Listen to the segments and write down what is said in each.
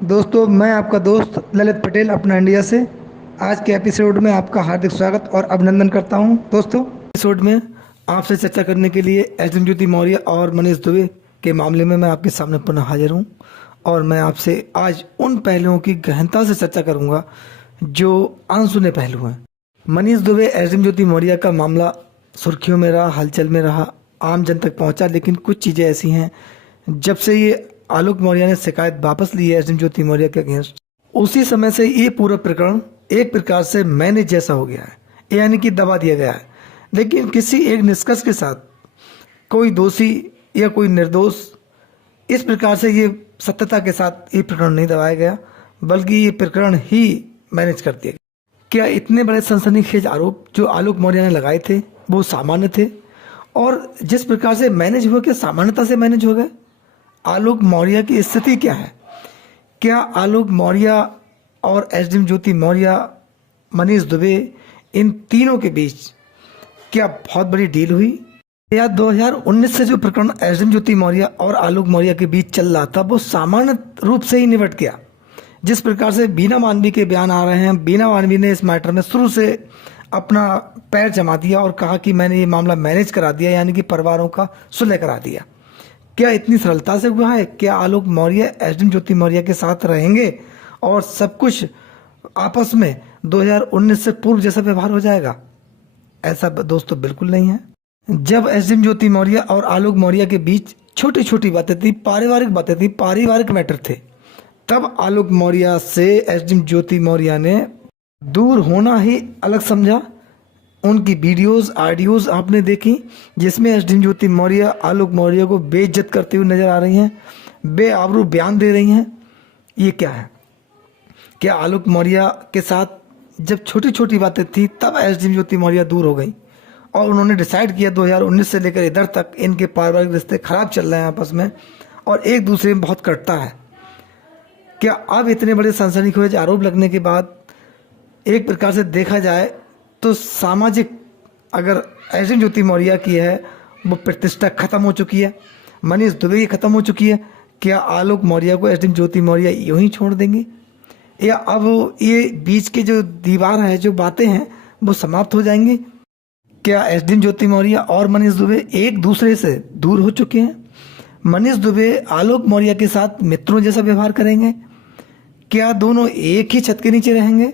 दोस्तों, मैं आपका दोस्त ललित पटेल अपना इंडिया से आज के एपिसोड में आपका हार्दिक स्वागत और अभिनंदन करता हूं। दोस्तों, एपिसोड में आपसे चर्चा करने के लिए एसडीएम ज्योति मौर्य और मनीष दुबे के मामले में मैं आपके सामने पुनः हाजिर हूं और मैं आपसे आज उन पहलुओं की गहनता से चर्चा करूंगा जो अनसुने पहलू हैं। मनीष दुबे एसडीएम ज्योति मौर्य का मामला सुर्खियों में रहा, हलचल में रहा, आम जन तक पहुंचा, लेकिन कुछ चीज़ें ऐसी हैं जब से ये आलोक मौर्य ने शिकायत वापस ली है एसडीएम ज्योति मौर्य के अगेंस्ट, उसी समय से ये पूरा प्रकरण एक प्रकार से मैनेज जैसा हो गया है, यानी कि दबा दिया गया है। लेकिन किसी एक निष्कर्ष के साथ कोई दोषी या कोई निर्दोष, इस प्रकार से ये सत्यता के साथ ये प्रकरण नहीं दबाया गया, बल्कि ये प्रकरण ही मैनेज कर दिया गया। क्या इतने बड़े सनसनीखेज आरोप जो आलोक मौर्य ने लगाए थे वो सामान्य थे? और जिस प्रकार से मैनेज हुआ, क्या सामान्यता से मैनेज हो गए? आलोक मौर्य की स्थिति क्या है? क्या आलोक मौर्य और एसडीएम ज्योति मौर्य, मनीष दुबे, इन तीनों के बीच क्या बहुत बड़ी डील हुई, या 2019 से जो प्रकरण एसडीएम ज्योति मौर्य और आलोक मौर्य के बीच चल रहा था वो सामान्य रूप से ही निपट गया? जिस प्रकार से बीना मानवी के बयान आ रहे हैं, बीना मानवी ने इस मैटर में शुरू से अपना पैर जमा दिया और कहा कि मैंने ये मामला मैनेज करा दिया, यानी कि परिवारों का सुलह करा दिया। क्या इतनी सरलता से हुआ है? क्या आलोक मौर्य एसडीएम ज्योति मौर्य के साथ रहेंगे और सब कुछ आपस में 2019 से पूर्व जैसा व्यवहार हो जाएगा? ऐसा दोस्तों बिल्कुल नहीं है। जब एसडीएम ज्योति मौर्य और आलोक मौर्य के बीच छोटी छोटी बातें थी, पारिवारिक बातें थी, पारिवारिक मैटर थे, तब आलोक मौर्य से एसडीएम ज्योति मौर्य ने दूर होना ही अलग समझा। उनकी वीडियोस, ऑडियोज आपने देखी जिसमें एसडीएम ज्योति मौर्य आलोक मौर्य को बेइज्जत करते हुए नजर आ रही हैं, बेआबरू बयान दे रही हैं। ये क्या है? क्या आलोक मौर्य के साथ जब छोटी छोटी बातें थी तब एसडीएम ज्योति मौर्य दूर हो गई और उन्होंने डिसाइड किया 2019 से लेकर इधर तक इनके पारिवारिक रिश्ते खराब चल रहे हैं आपस में और एक दूसरे में बहुत कटता है? क्या अब इतने बड़े सनसनीखेज आरोप लगने के बाद एक प्रकार से देखा जाए तो सामाजिक अगर एसडीएम ज्योति मौर्य की है वो प्रतिष्ठा खत्म हो चुकी है, मनीष दुबे की खत्म हो चुकी है, क्या आलोक मौर्य को एसडीएम ज्योति मौर्य यूं ही छोड़ देंगे, या अब ये बीच के जो दीवार है, जो बातें हैं, वो समाप्त हो जाएंगी? क्या एसडीएम ज्योति मौर्य और मनीष दुबे एक दूसरे से दूर हो चुके हैं? मनीष दुबे आलोक मौर्य के साथ मित्रों जैसा व्यवहार करेंगे? क्या दोनों एक ही छत के नीचे रहेंगे?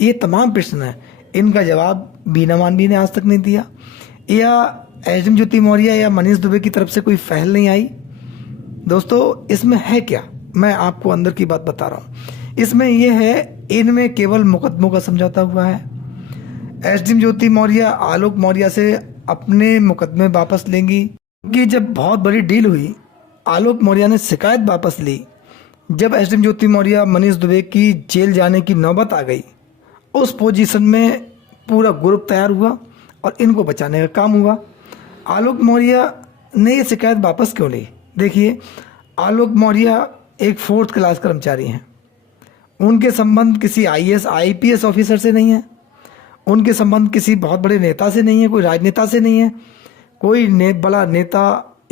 ये तमाम प्रश्न हैं, इनका जवाब बीना मानवी ने आज तक नहीं दिया, या एसडीएम ज्योति मौर्य या मनीष दुबे की तरफ से कोई पहल नहीं आई। दोस्तों, इसमें है क्या? मैं आपको अंदर की बात बता रहा हूँ। इसमें यह है, इनमें केवल मुकदमों का समझौता हुआ है। एसडीएम ज्योति मौर्य आलोक मौर्य से अपने मुकदमे वापस लेंगी कि जब बहुत बड़ी डील हुई, आलोक मौर्य ने शिकायत वापस ली, जब एसडीएम ज्योति मौर्य मनीष दुबे की जेल जाने की नौबत आ गई, उस पोजीशन में पूरा ग्रुप तैयार हुआ और इनको बचाने का काम हुआ। आलोक मौर्य ने ये शिकायत वापस क्यों ली? देखिए, आलोक मौर्य एक 4th क्लास कर्मचारी हैं। उनके संबंध किसी आईएएस आईपीएस ऑफिसर से नहीं है, उनके संबंध किसी बहुत बड़े नेता से नहीं है, कोई राजनेता से नहीं है, कोई बड़ा नेता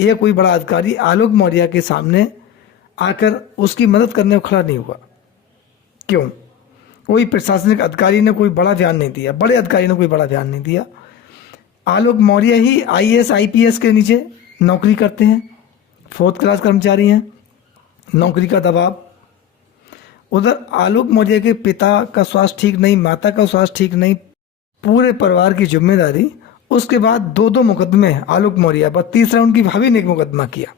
या कोई बड़ा अधिकारी आलोक मौर्य के सामने आकर उसकी मदद करने को खड़ा नहीं हुआ। क्यों? कोई प्रशासनिक अधिकारी ने कोई बड़ा ध्यान नहीं दिया, बड़े अधिकारी ने कोई बड़ा ध्यान नहीं दिया। आलोक मौर्य ही आईएएस आईपीएस के नीचे नौकरी करते हैं, 4th क्लास कर्मचारी हैं, नौकरी का दबाव। उधर आलोक मौर्य के पिता का स्वास्थ्य ठीक नहीं, माता का स्वास्थ्य ठीक नहीं, पूरे परिवार की जिम्मेदारी। उसके बाद 2 मुकदमे आलोक मौर्य पर, तीसरा उनकी भाभी ने एक मुकदमा किया।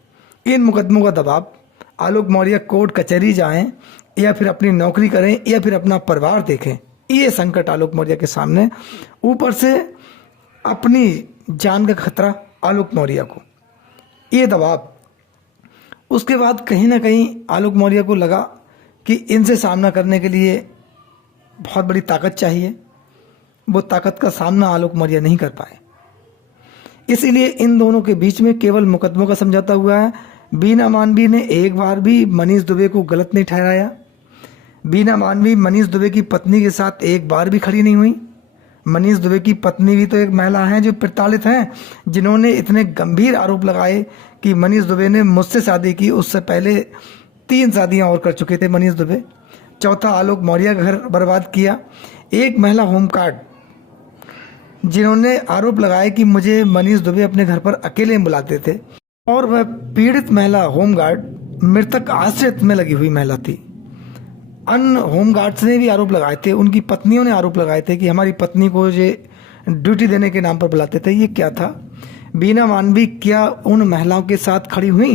इन मुकदमों का दबाव, आलोक मौर्य कोर्ट कचहरी जाएं या फिर अपनी नौकरी करें या फिर अपना परिवार देखें, ये संकट आलोक मौर्य के सामने। ऊपर से अपनी जान का खतरा आलोक मौर्य को, ये दबाव। उसके बाद कहीं ना कहीं आलोक मौर्य को लगा कि इनसे सामना करने के लिए बहुत बड़ी ताकत चाहिए। वो ताकत का सामना आलोक मौर्य नहीं कर पाए, इसीलिए इन दोनों के बीच में केवल मुकदमों का समझौता हुआ है। बीना मानवी ने एक बार भी मनीष दुबे को गलत नहीं ठहराया। बीना मानवी मनीष दुबे की पत्नी के साथ एक बार भी खड़ी नहीं हुई। मनीष दुबे की पत्नी भी तो एक महिला है जो प्रताड़ित हैं, जिन्होंने इतने गंभीर आरोप लगाए कि मनीष दुबे ने मुझसे शादी की, उससे पहले 3 शादियां और कर चुके थे मनीष दुबे। चौथा, आलोक मौर्य का घर बर्बाद किया। एक महिला होमगार्ड जिन्होंने आरोप लगाया कि मुझे मनीष दुबे अपने घर पर अकेले बुलाते थे, और वह पीड़ित महिला होमगार्ड मृतक आश्रित में लगी हुई महिला थी। अन्य होमगार्ड्स ने भी आरोप लगाए थे, उनकी पत्नियों ने आरोप लगाए थे कि हमारी पत्नी को ये ड्यूटी देने के नाम पर बुलाते थे। ये क्या था? बीना मानवी क्या उन महिलाओं के साथ खड़ी हुई?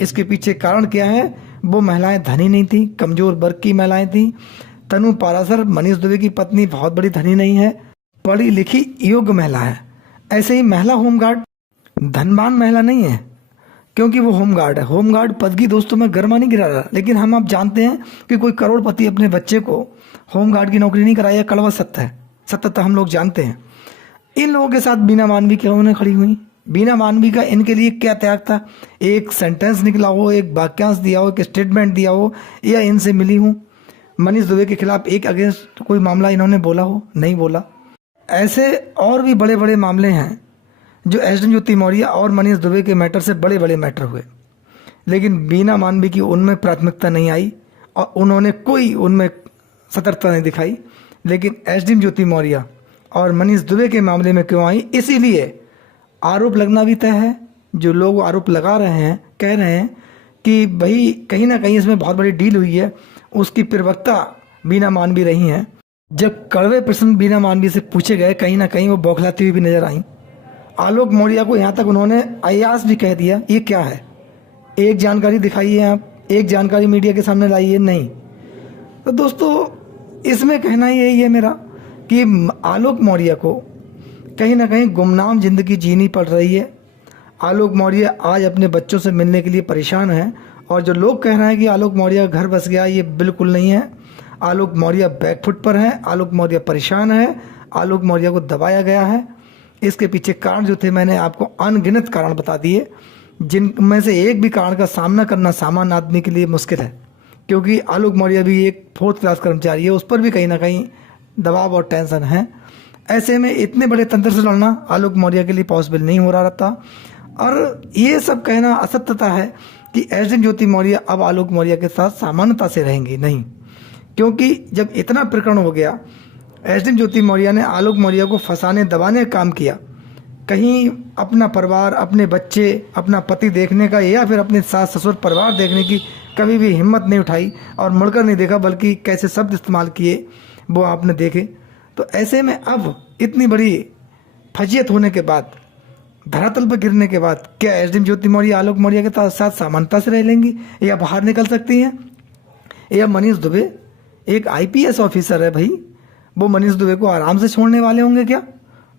इसके पीछे कारण क्या है? वो महिलाएं धनी नहीं थी, कमजोर वर्ग की महिलाएं थी। तनु पाराशर मनीष दुबे की पत्नी बहुत बड़ी धनी नहीं है, पढ़ी लिखी योग्य महिला है। ऐसे ही महिला होमगार्ड धनवान महिला नहीं है, क्योंकि वो होमगार्ड है। होमगार्ड पद की दोस्तों में गर्मा नहीं गिरा रहा, लेकिन हम आप जानते हैं कि कोई करोड़पति अपने बच्चे को होमगार्ड की नौकरी नहीं कराया। कड़वा सत्य है, सत्यता हम लोग जानते हैं। इन लोगों के साथ बीना मानवी क्यों उन्हें खड़ी हुई? बीना मानवी का इनके लिए क्या त्याग था? एक सेंटेंस निकला हो, एक वाक्यांश दिया हो, एक स्टेटमेंट दिया हो, या इनसे मिली हूँ? मनीष दुबे के खिलाफ एक अगेंस्ट कोई मामला इन्होंने बोला हो? नहीं बोला। ऐसे और भी बड़े बड़े मामले हैं जो एसडीएम ज्योति मौर्य और मनीष दुबे के मैटर से बड़े बड़े मैटर हुए, लेकिन बीना मानवी की उनमें प्राथमिकता नहीं आई और उन्होंने कोई उनमें सतर्कता नहीं दिखाई। लेकिन एसडीएम ज्योति मौर्य और मनीष दुबे के मामले में क्यों आई? इसीलिए आरोप लगना भी तय है। जो लोग आरोप लगा रहे हैं, कह रहे हैं कि भाई कहीं ना कहीं इसमें बहुत बड़ी डील हुई है, उसकी प्रवक्ता बीना मानवी रही हैं। जब कड़वे प्रश्न बीना मानवी से पूछे गए, कहीं ना कहीं वो बौखलाती हुई भी नजर आई। आलोक मौर्य को यहाँ तक उन्होंने अयास भी कह दिया। ये क्या है? एक जानकारी दिखाइए, आप एक जानकारी मीडिया के सामने लाइए, नहीं। तो दोस्तों इसमें कहना यही है मेरा कि आलोक मौर्य को कहीं ना कहीं गुमनाम जिंदगी जीनी पड़ रही है। आलोक मौर्य आज अपने बच्चों से मिलने के लिए परेशान है, और जो लोग कह रहे हैं कि आलोक मौर्य का घर बस गया, ये बिल्कुल नहीं है। आलोक मौर्य बैकफुट पर है, आलोक मौर्य परेशान है, आलोक मौर्य को दबाया गया है। इसके पीछे कारण जो थे मैंने आपको अनगिनत कारण बता दिए, जिनमें से एक भी कारण का सामना करना सामान्य आदमी के लिए मुश्किल है, क्योंकि आलोक मौर्य भी एक 4th क्लास कर्मचारी है, उस पर भी कहीं ना कहीं दबाव और टेंशन है। ऐसे में इतने बड़े तंत्र से लड़ना आलोक मौर्य के लिए पॉसिबल नहीं हो रहा था। और ये सब कहना असत्यता है कि एसडीएम ज्योति मौर्य अब आलोक मौर्य के साथ सामान्यता से रहेंगी, नहीं। क्योंकि जब इतना प्रकरण हो गया, एसडीएम ज्योति मौर्य ने आलोक मौर्य को फंसाने दबाने का काम किया। कहीं अपना परिवार, अपने बच्चे, अपना पति देखने का या फिर अपने सास ससुर परिवार देखने की कभी भी हिम्मत नहीं उठाई और मुड़कर नहीं देखा, बल्कि कैसे शब्द इस्तेमाल किए वो आपने देखे। तो ऐसे में अब इतनी बड़ी फजीयत होने के बाद, धरातल पर गिरने के बाद, क्या एसडीएम ज्योति मौर्य आलोक मौर्य के साथ समानता से रह लेंगी या बाहर निकल सकती हैं? या मनीष दुबे एक आईपीएस ऑफिसर है भाई, वो मनीष दुबे को आराम से छोड़ने वाले होंगे क्या?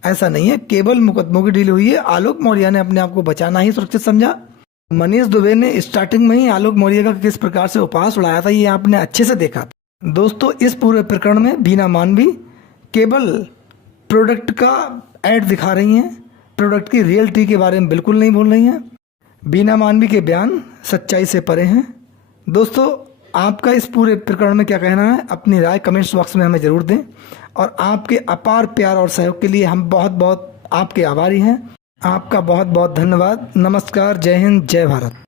ऐसा नहीं है, केवल मुकदमों की डील हुई है। आलोक मौर्य ने अपने आप को बचाना ही सुरक्षित समझा। मनीष दुबे ने स्टार्टिंग में ही आलोक मौर्य का किस प्रकार से उपहास उड़ाया था, ये आपने अच्छे से देखा। दोस्तों इस पूरे प्रकरण में बीना मानवी केवल प्रोडक्ट का ऐड दिखा रही हैं, प्रोडक्ट की रियलिटी के बारे में बिल्कुल नहीं बोल रही हैं। बीना मानवी के बयान सच्चाई से परे हैं। दोस्तों आपका इस पूरे प्रकरण में क्या कहना है? अपनी राय कमेंट्स बॉक्स में हमें ज़रूर दें, और आपके अपार प्यार और सहयोग के लिए हम बहुत बहुत आपके आभारी हैं। आपका बहुत बहुत धन्यवाद। नमस्कार, जय हिंद, जय भारत।